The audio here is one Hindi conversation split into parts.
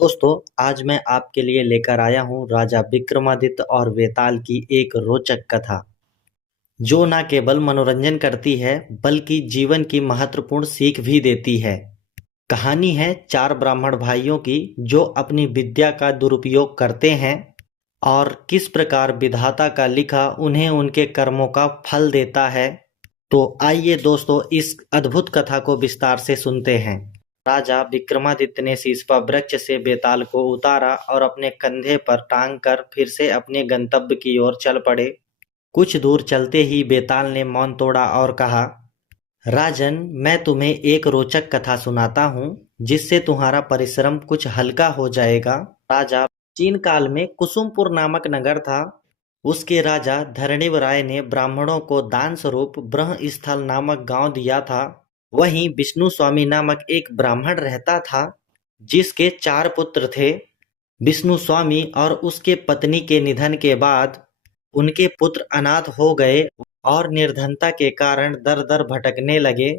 दोस्तों, आज मैं आपके लिए लेकर आया हूँ राजा विक्रमादित्य और वेताल की एक रोचक कथा, जो न केवल मनोरंजन करती है, बल्कि जीवन की महत्वपूर्ण सीख भी देती है। कहानी है चार ब्राह्मण भाइयों की, जो अपनी विद्या का दुरुपयोग करते हैं और किस प्रकार विधाता का लिखा उन्हें उनके कर्मों का फल देता है। तो आइए दोस्तों, इस अद्भुत कथा को विस्तार से सुनते हैं। राजा विक्रमादित्य ने शीशपा वृक्ष से बेताल को उतारा और अपने कंधे पर टांग कर फिर से अपने गंतव्य की ओर चल पड़े। कुछ दूर चलते ही बेताल ने मौन तोड़ा और कहा, राजन, मैं तुम्हें एक रोचक कथा सुनाता हूँ, जिससे तुम्हारा परिश्रम कुछ हल्का हो जाएगा। राजा चीन काल में कुसुमपुर नामक नगर था। उसके राजा धरणीव राय ने ब्राह्मणों को दान स्वरूप ब्रह्मस्थल नामक गांव दिया था। वहीं विष्णु स्वामी नामक एक ब्राह्मण रहता था, जिसके 4 पुत्र थे। विष्णु स्वामी और उसके पत्नी के निधन के बाद उनके पुत्र अनाथ हो गए और निर्धनता के कारण दर दर भटकने लगे।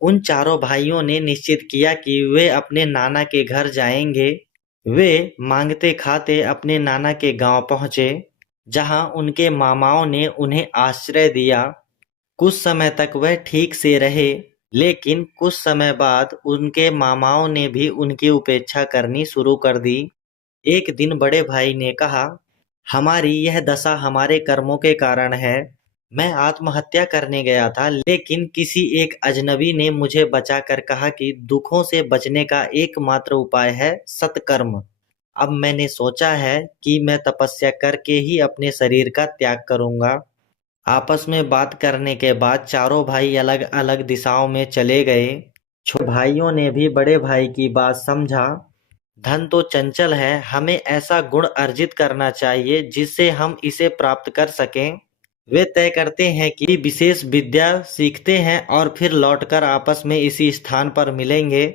उन चारों भाइयों ने निश्चित किया कि वे अपने नाना के घर जाएंगे। वे मांगते खाते अपने नाना के गांव पहुंचे, जहां उनके मामाओं ने उन्हें आश्रय दिया। कुछ समय तक वह ठीक से रहे, लेकिन कुछ समय बाद उनके मामाओं ने भी उनकी उपेक्षा करनी शुरू कर दी। एक दिन बड़े भाई ने कहा, हमारी यह दशा हमारे कर्मों के कारण है। मैं आत्महत्या करने गया था, लेकिन किसी एक अजनबी ने मुझे बचाकर कहा कि दुखों से बचने का एकमात्र उपाय है सत्कर्म। अब मैंने सोचा है कि मैं तपस्या करके ही अपने शरीर का त्याग करूंगा। आपस में बात करने के बाद चारों भाई अलग अलग दिशाओं में चले गए। छोटे भाइयों ने भी बड़े भाई की बात समझा। धन तो चंचल है, हमें ऐसा गुण अर्जित करना चाहिए जिससे हम इसे प्राप्त कर सकें। वे तय करते हैं कि विशेष विद्या सीखते हैं और फिर लौटकर आपस में इसी स्थान पर मिलेंगे।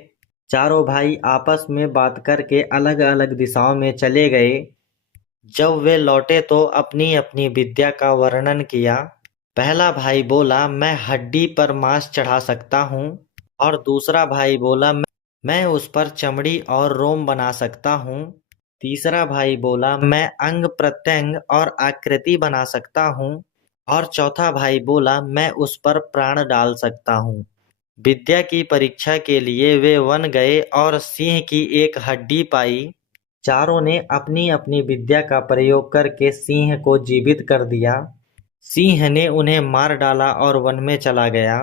चारों भाई आपस में बात करके अलग अलग दिशाओं में चले गए। जब वे लौटे तो अपनी अपनी विद्या का वर्णन किया। पहला भाई बोला, मैं हड्डी पर मांस चढ़ा सकता हूँ। और दूसरा भाई बोला, मैं उस पर चमड़ी और रोम बना सकता हूँ। तीसरा भाई बोला, मैं अंग प्रत्यंग और आकृति बना सकता हूँ। और चौथा भाई बोला, मैं उस पर प्राण डाल सकता हूँ। विद्या की परीक्षा के लिए वे वन गए और सिंह की एक हड्डी पाई। चारों ने अपनी अपनी विद्या का प्रयोग करके सिंह को जीवित कर दिया। सिंह ने उन्हें मार डाला और वन में चला गया।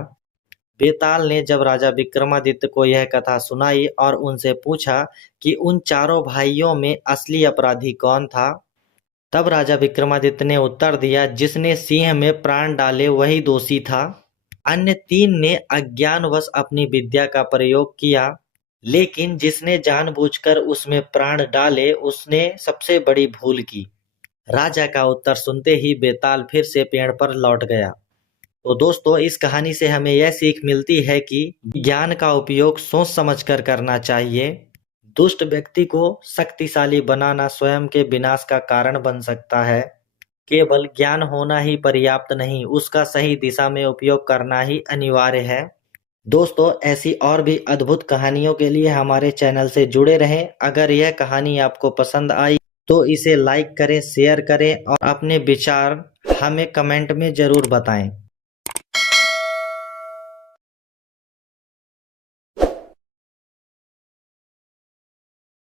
बेताल ने जब राजा विक्रमादित्य को यह कथा सुनाई और उनसे पूछा कि उन चारों भाइयों में असली अपराधी कौन था, तब राजा विक्रमादित्य ने उत्तर दिया, जिसने सिंह में प्राण डाले वही दोषी था। अन्य 3 ने अज्ञानवश अपनी विद्या का प्रयोग किया, लेकिन जिसने जानबूझकर उसमें प्राण डाले उसने सबसे बड़ी भूल की। राजा का उत्तर सुनते ही बेताल फिर से पेड़ पर लौट गया। तो दोस्तों, इस कहानी से हमें यह सीख मिलती है कि ज्ञान का उपयोग सोच समझकर करना चाहिए। दुष्ट व्यक्ति को शक्तिशाली बनाना स्वयं के विनाश का कारण बन सकता है। केवल ज्ञान होना ही पर्याप्त नहीं, उसका सही दिशा में उपयोग करना ही अनिवार्य है। दोस्तों, ऐसी और भी अद्भुत कहानियों के लिए हमारे चैनल से जुड़े रहें। अगर यह कहानी आपको पसंद आई तो इसे लाइक करें, शेयर करें और अपने विचार हमें कमेंट में जरूर बताएं।